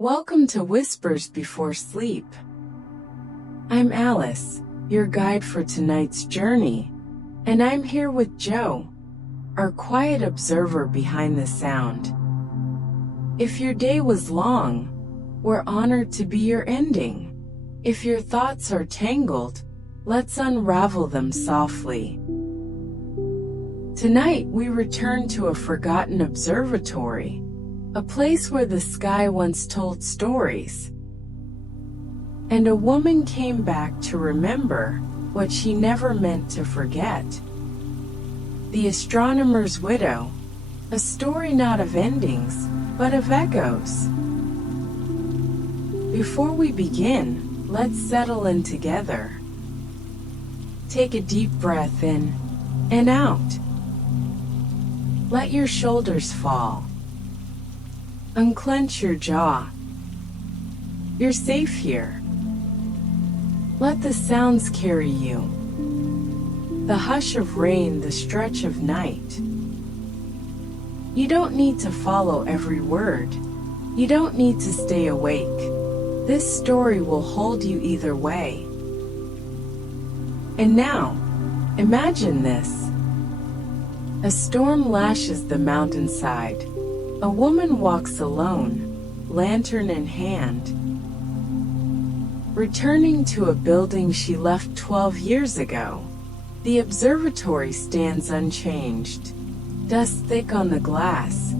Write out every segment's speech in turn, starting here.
Welcome to Whispers Before Sleep. I'm Alice, your guide for tonight's journey, and I'm here with Joe, our quiet observer behind the sound. If your day was long, we're honored to be your ending. If your thoughts are tangled, let's unravel them softly. Tonight we return to a forgotten observatory, a place where the sky once told stories, and a woman came back to remember what she never meant to forget. The Astronomer's Widow, a story not of endings, but of echoes. Before we begin, let's settle in together. Take a deep breath in and out. Let your shoulders fall. Unclench your jaw. You're safe here. Let the sounds carry you. The hush of rain, the stretch of night. You don't need to follow every word. You don't need to stay awake. This story will hold you either way. And now, imagine this. A storm lashes the mountainside. A woman walks alone, lantern in hand, returning to a building she left 12 years ago. The observatory stands unchanged, dust thick on the glass,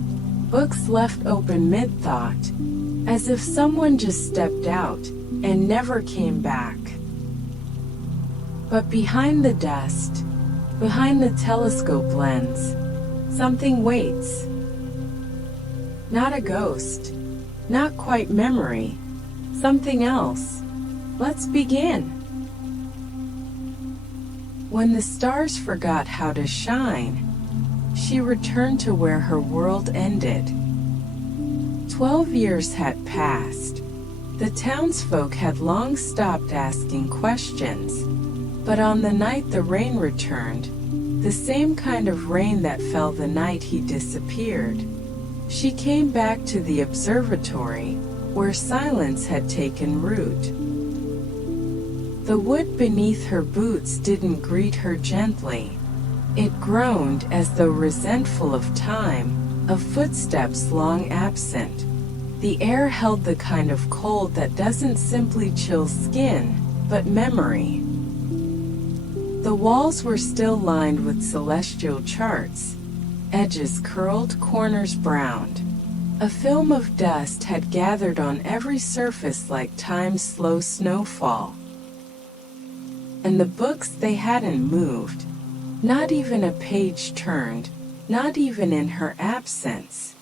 books left open mid-thought, as if someone just stepped out and never came back. But behind the dust, behind the telescope lens, something waits. Not a ghost, not quite memory, something else. Let's begin. When the stars forgot how to shine, she returned to where her world ended. 12 years had passed. The townsfolk had long stopped asking questions, but on the night the rain returned, the same kind of rain that fell the night he disappeared, she came back to the observatory, where silence had taken root. The wood beneath her boots didn't greet her gently. It groaned as though resentful of time, of footsteps long absent. The air held the kind of cold that doesn't simply chill skin, but memory. The walls were still lined with celestial charts, edges curled, corners browned. A film of dust had gathered on every surface like time's slow snowfall. And the books, they hadn't moved. Not even a page turned, not even in her absence.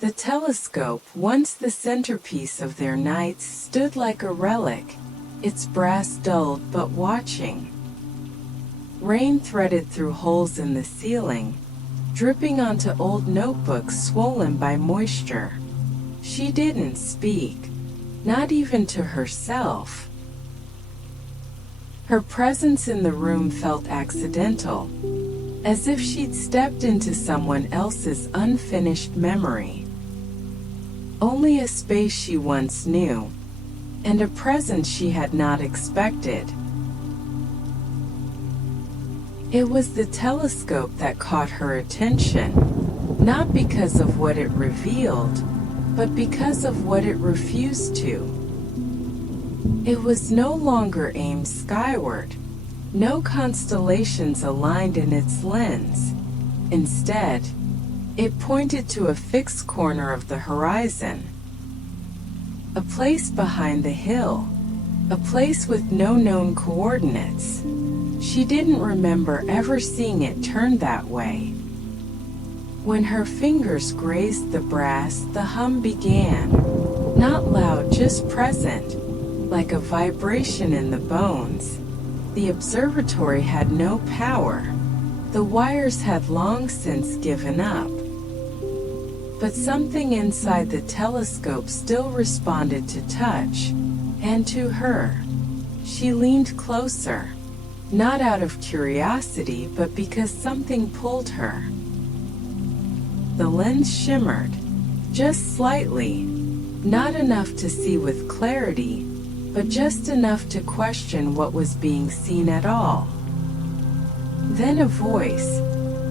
The telescope, once the centerpiece of their nights, stood like a relic, its brass dulled but watching. Rain threaded through holes in the ceiling, dripping onto old notebooks swollen by moisture. She didn't speak, not even to herself. Her presence in the room felt accidental, as if she'd stepped into someone else's unfinished memory. Only a space she once knew, and a presence she had not expected. It was the telescope that caught her attention, not because of what it revealed, but because of what it refused to. It was no longer aimed skyward, no constellations aligned in its lens. Instead, it pointed to a fixed corner of the horizon, a place behind the hill, a place with no known coordinates. She didn't remember ever seeing it turned that way. When her fingers grazed the brass, the hum began, not loud, just present, like a vibration in the bones. The observatory had no power. The wires had long since given up. But something inside the telescope still responded to touch, and to her. She leaned closer. Not out of curiosity, but because something pulled her. The lens shimmered, just slightly, not enough to see with clarity, but just enough to question what was being seen at all. Then a voice,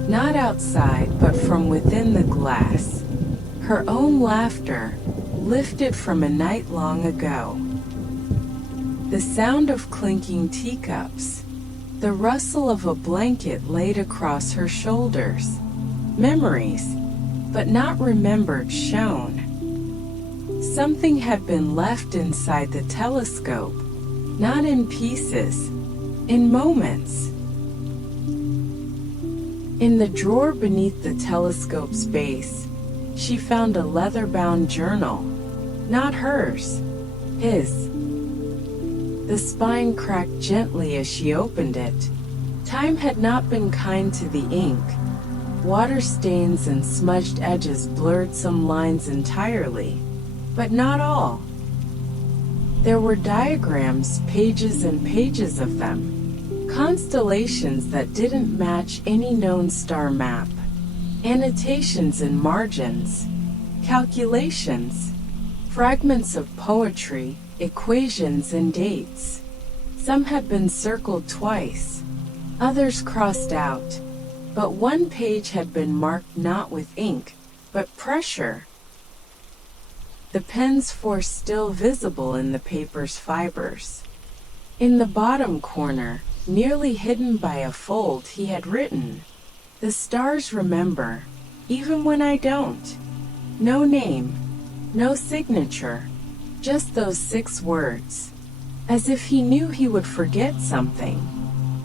not outside but from within the glass, her own laughter, lifted from a night long ago. The sound of clinking teacups, the rustle of a blanket laid across her shoulders. Memories, but not remembered, shone. Something had been left inside the telescope, not in pieces, in moments. In the drawer beneath the telescope's base, she found a leather-bound journal, not hers, his. The spine cracked gently as she opened it. Time had not been kind to the ink. Water stains and smudged edges blurred some lines entirely, but not all. There were diagrams, pages and pages of them, constellations that didn't match any known star map, annotations in margins, calculations, fragments of poetry, equations and dates. Some had been circled twice, others crossed out, but one page had been marked not with ink, but pressure. The pen's force still visible in the paper's fibers. In the bottom corner, nearly hidden by a fold, he had written, "The stars remember, even when I don't." No name, no signature, just those 6 words. As if he knew he would forget something.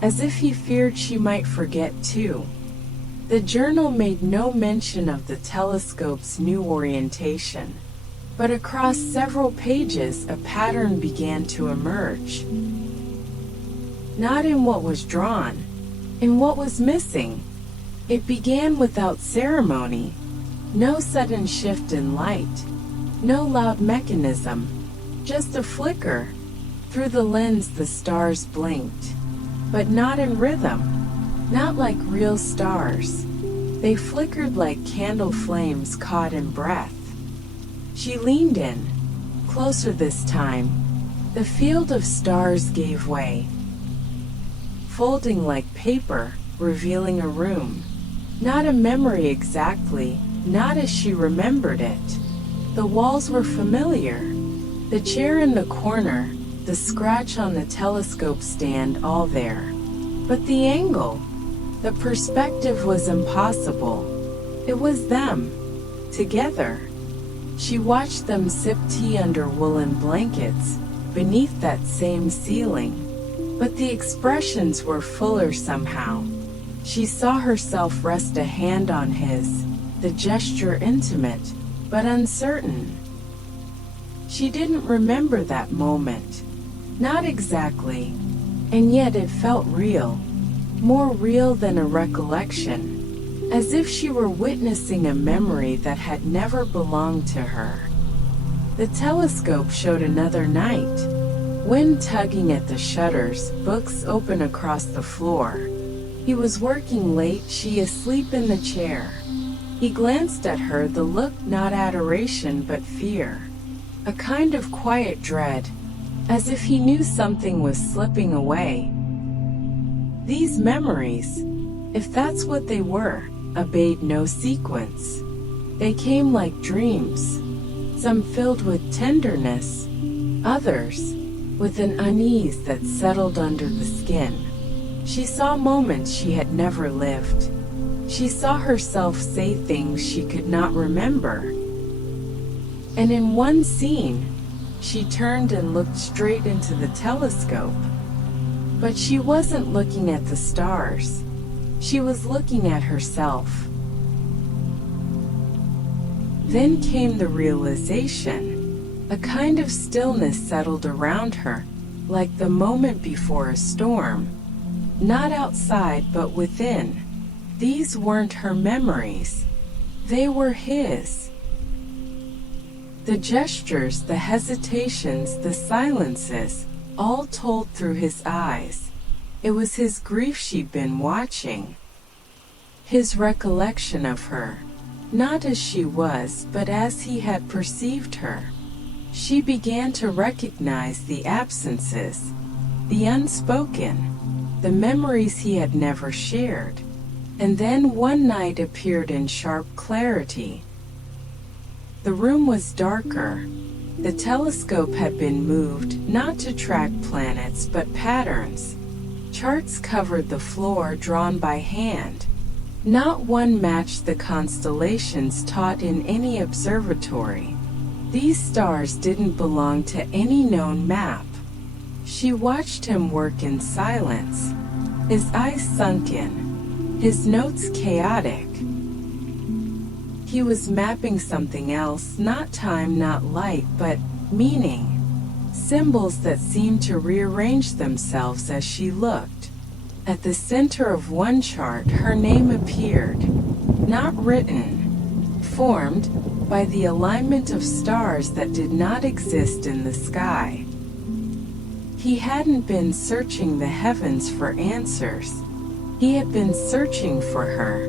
As if he feared she might forget too. The journal made no mention of the telescope's new orientation. But across several pages a pattern began to emerge. Not in what was drawn, in what was missing. It began without ceremony. No sudden shift in light. No loud mechanism, just a flicker. Through the lens the stars blinked, but not in rhythm, not like real stars. They flickered like candle flames caught in breath. She leaned in, closer this time. The field of stars gave way, folding like paper, revealing a room. Not a memory exactly, not as she remembered it. The walls were familiar. The chair in the corner, the scratch on the telescope stand, all there. But the angle, the perspective was impossible. It was them, together. She watched them sip tea under woolen blankets, beneath that same ceiling. But the expressions were fuller somehow. She saw herself rest a hand on his, the gesture intimate, but uncertain. She didn't remember that moment. Not exactly. And yet it felt real. More real than a recollection. As if she were witnessing a memory that had never belonged to her. The telescope showed another night. Wind tugging at the shutters, books open across the floor. He was working late, she asleep in the chair. He glanced at her, the look not adoration but fear. A kind of quiet dread, as if he knew something was slipping away. These memories, if that's what they were, obeyed no sequence. They came like dreams, some filled with tenderness, others with an unease that settled under the skin. She saw moments she had never lived. She saw herself say things she could not remember. And in one scene, she turned and looked straight into the telescope. But she wasn't looking at the stars. She was looking at herself. Then came the realization. A kind of stillness settled around her, like the moment before a storm. Not outside but within. These weren't her memories. They were his. The gestures, the hesitations, the silences, all told through his eyes. It was his grief she'd been watching. His recollection of her, not as she was, but as he had perceived her. She began to recognize the absences, the unspoken, the memories he had never shared. And then one night appeared in sharp clarity. The room was darker. The telescope had been moved, not to track planets but patterns. Charts covered the floor drawn by hand. Not one matched the constellations taught in any observatory. These stars didn't belong to any known map. She watched him work in silence, his eyes sunken, his notes chaotic. He was mapping something else, not time, not light, but meaning. Symbols that seemed to rearrange themselves as she looked. At the center of one chart, her name appeared, not written, formed by the alignment of stars that did not exist in the sky. He hadn't been searching the heavens for answers. He had been searching for her,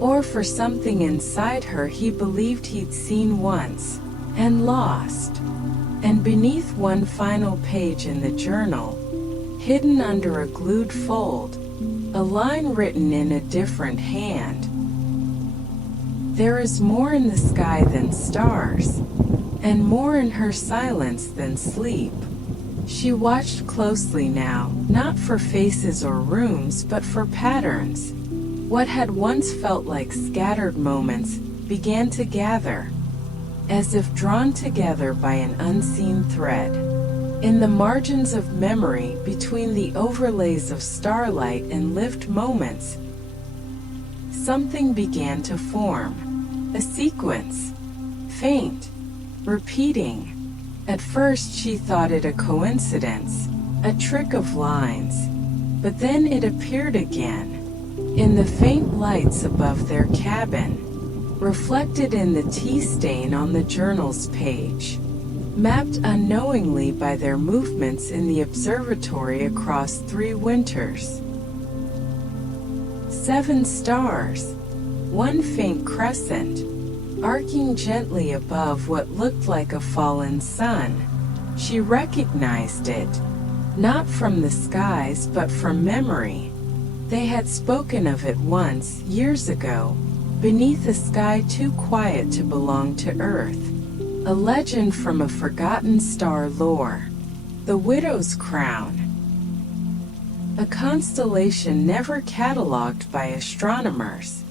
or for something inside her he believed he'd seen once, and lost. And beneath one final page in the journal, hidden under a glued fold, a line written in a different hand. There is more in the sky than stars, and more in her silence than sleep. She watched closely now, not for faces or rooms, but for patterns. What had once felt like scattered moments began to gather, as if drawn together by an unseen thread. In the margins of memory, between the overlays of starlight and lived moments, something began to form. A sequence, faint, repeating. At first she thought it a coincidence, a trick of lines. But then it appeared again, in the faint lights above their cabin, reflected in the tea stain on the journal's page, mapped unknowingly by their movements in the observatory across 3 winters. 7 stars, one faint crescent, arcing gently above what looked like a fallen sun. She recognized it, not from the skies but from memory. They had spoken of it once, years ago, beneath a sky too quiet to belong to Earth. A legend from a forgotten star lore. The Widow's Crown. A constellation never catalogued by astronomers.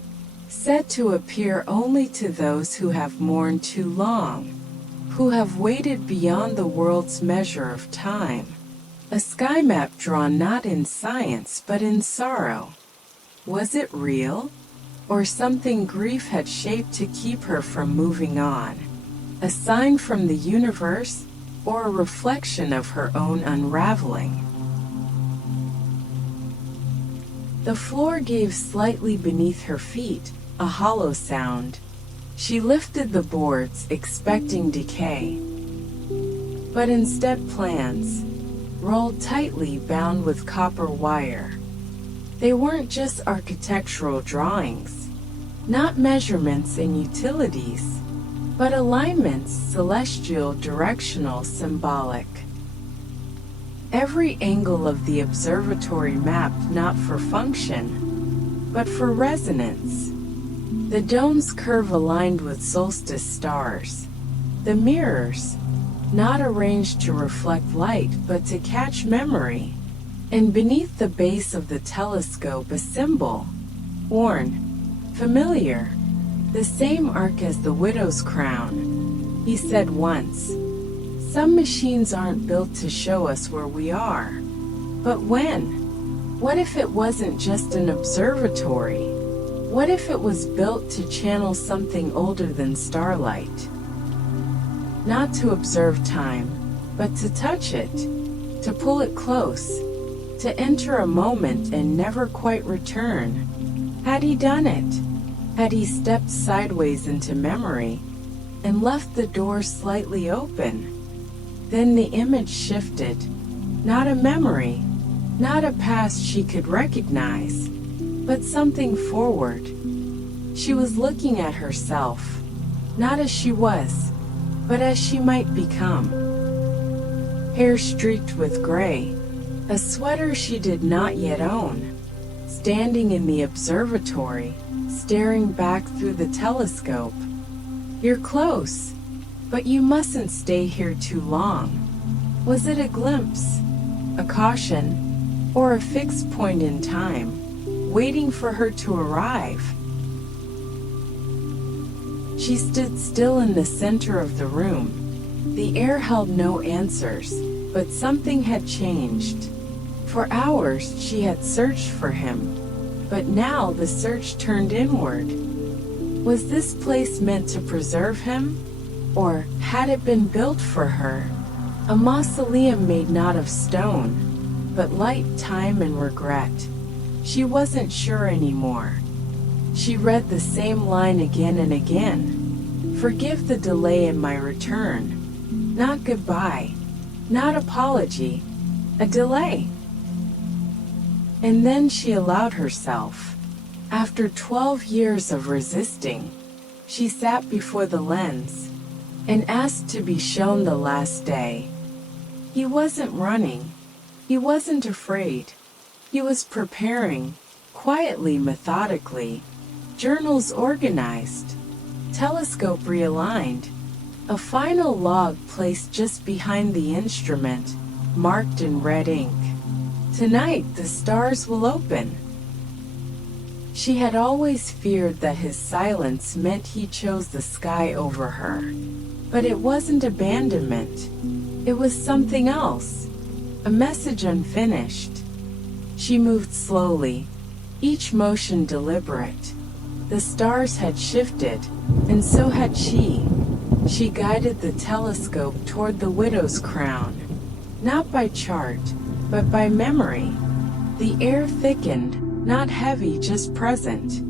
Said to appear only to those who have mourned too long, who have waited beyond the world's measure of time. A sky map drawn not in science but in sorrow. Was it real? Or something grief had shaped to keep her from moving on? A sign from the universe, or a reflection of her own unraveling? The floor gave slightly beneath her feet, a hollow sound. She lifted the boards, expecting decay. But instead plans, rolled tightly bound with copper wire. They weren't just architectural drawings, not measurements and utilities, but alignments, celestial, directional, symbolic. Every angle of the observatory mapped not for function, but for resonance. The dome's curve aligned with solstice stars. The mirrors, not arranged to reflect light but to catch memory. And beneath the base of the telescope a symbol, worn, familiar. The same arc as the widow's crown. He said once, "Some machines aren't built to show us where we are." But when? What if it wasn't just an observatory? What if it was built to channel something older than starlight? Not to observe time, but to touch it, to pull it close, to enter a moment and never quite return. Had he done it? Had he stepped sideways into memory and left the door slightly open? Then the image shifted. Not a memory, not a past she could recognize, but something forward. She was looking at herself, not as she was, but as she might become. Hair streaked with gray, a sweater she did not yet own, standing in the observatory, staring back through the telescope. "You're close, but you mustn't stay here too long." Was it a glimpse, a caution, or a fixed point in time, waiting for her to arrive? She stood still in the center of the room. The air held no answers, but something had changed. For hours she had searched for him, but now the search turned inward. Was this place meant to preserve him? Or had it been built for her? A mausoleum made not of stone, but light, time, and regret. She wasn't sure anymore. She read the same line again and again. "Forgive the delay in my return." Not goodbye, not apology, a delay. And then she allowed herself. After 12 years of resisting, she sat before the lens and asked to be shown the last day. He wasn't running. He wasn't afraid. He was preparing, quietly, methodically. Journals organized, telescope realigned, a final log placed just behind the instrument, marked in red ink. Tonight the stars will open. She had always feared that his silence meant he chose the sky over her. But it wasn't abandonment. It was something else, a message unfinished. She moved slowly, each motion deliberate. The stars had shifted, and so had she. She guided the telescope toward the widow's crown, not by chart, but by memory. The air thickened, not heavy, just present,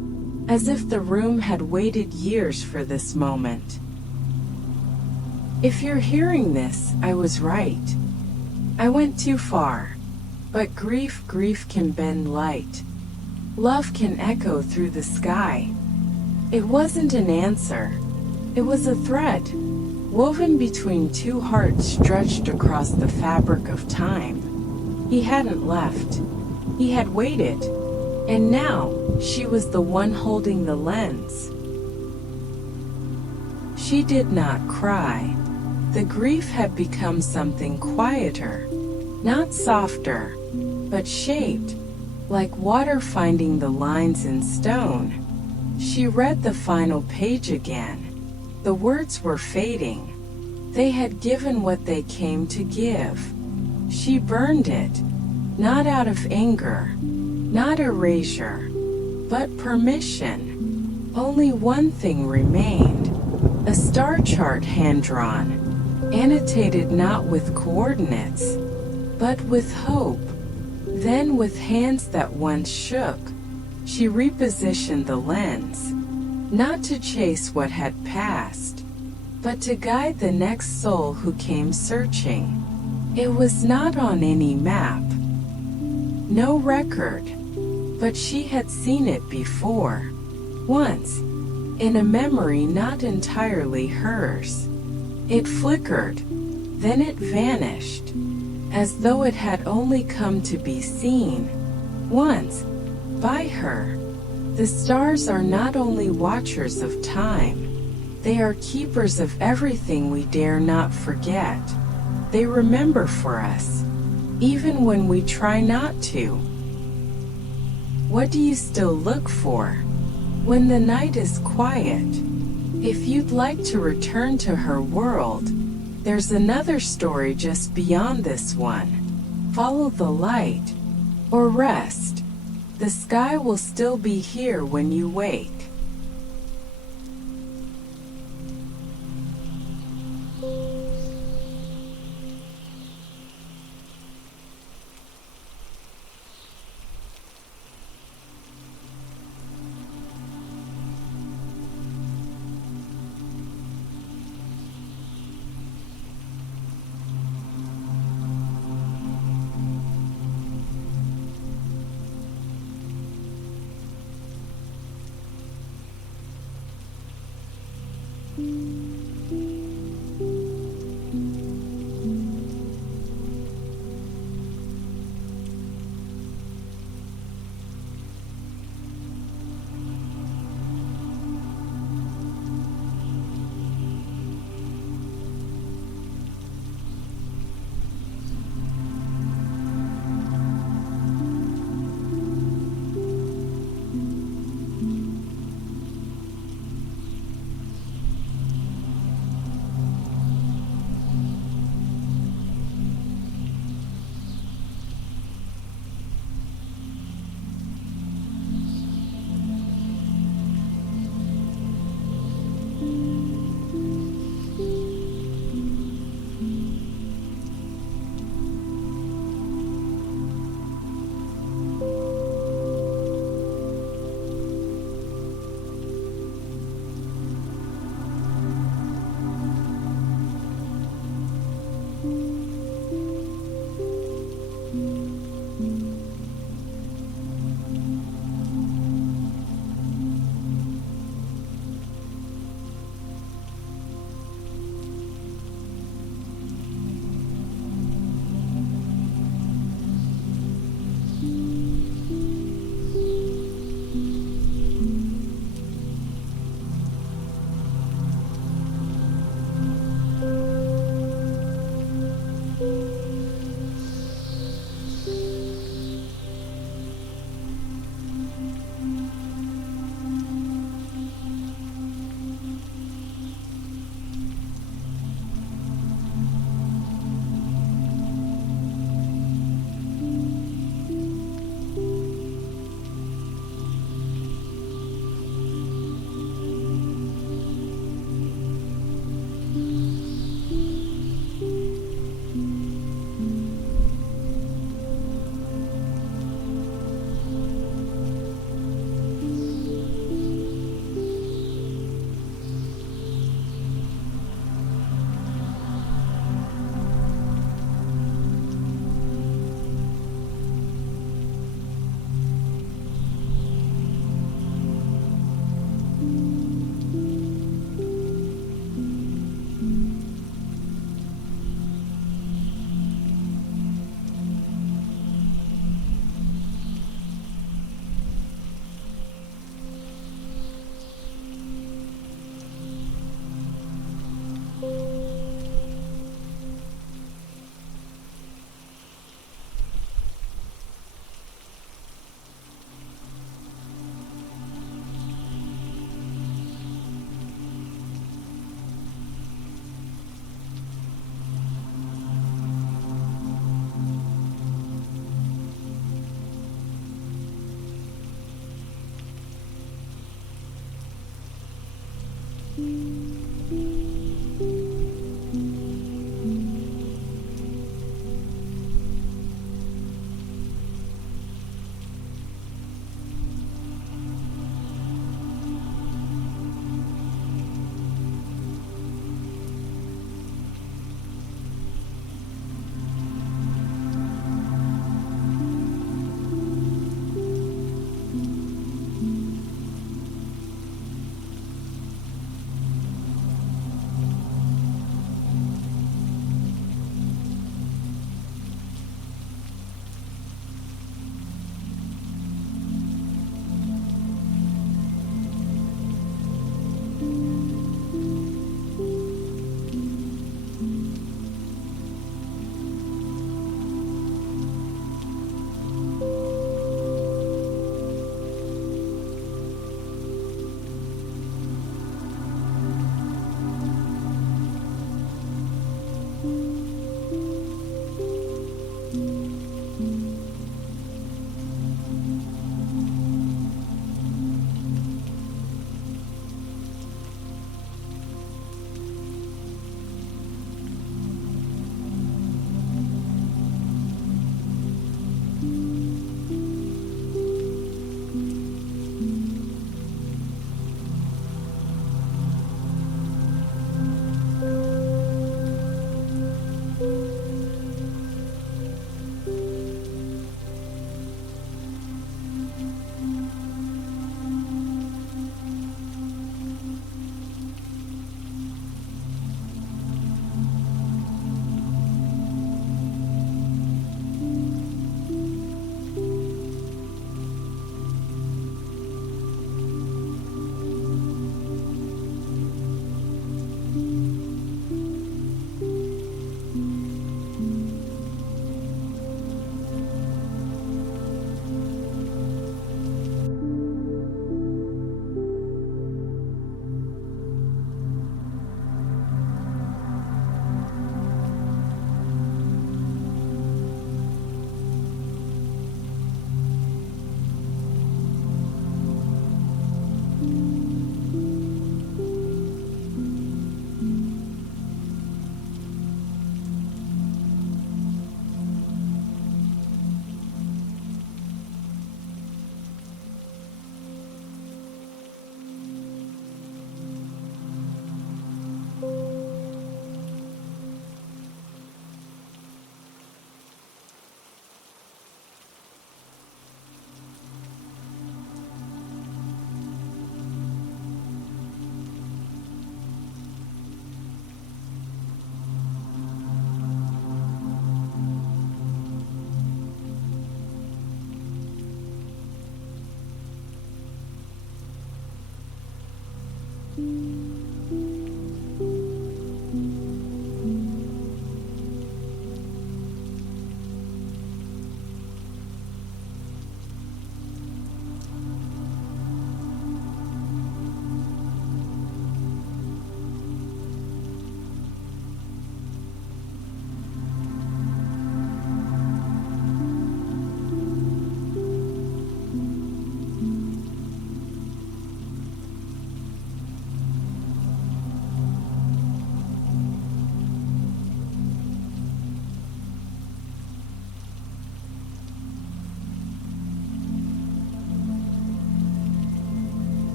as if the room had waited years for this moment. If you're hearing this, I was right. I went too far. But grief can bend light. Love can echo through the sky. It wasn't an answer. It was a thread, woven between two hearts stretched across the fabric of time. He hadn't left. He had waited. And now, she was the one holding the lens. She did not cry. The grief had become something quieter, not softer, but shaped, like water finding the lines in stone. She read the final page again. The words were fading. They had given what they came to give. She burned it, not out of anger, not erasure, but permission. Only one thing remained, a star chart hand-drawn, annotated not with coordinates, but with hope. Then, with hands that once shook, she repositioned the lens, not to chase what had passed, but to guide the next soul who came searching. It was not on any map, no record, but she had seen it before, once, in a memory not entirely hers. It flickered, then it vanished, as though it had only come to be seen once by her. The stars are not only watchers of time, they are keepers of everything we dare not forget. They remember for us, even when we try not to. What do you still look for when the night is quiet? If you'd like to return to her world, there's another story just beyond this one. Follow the light, or rest. The sky will still be here when you wake.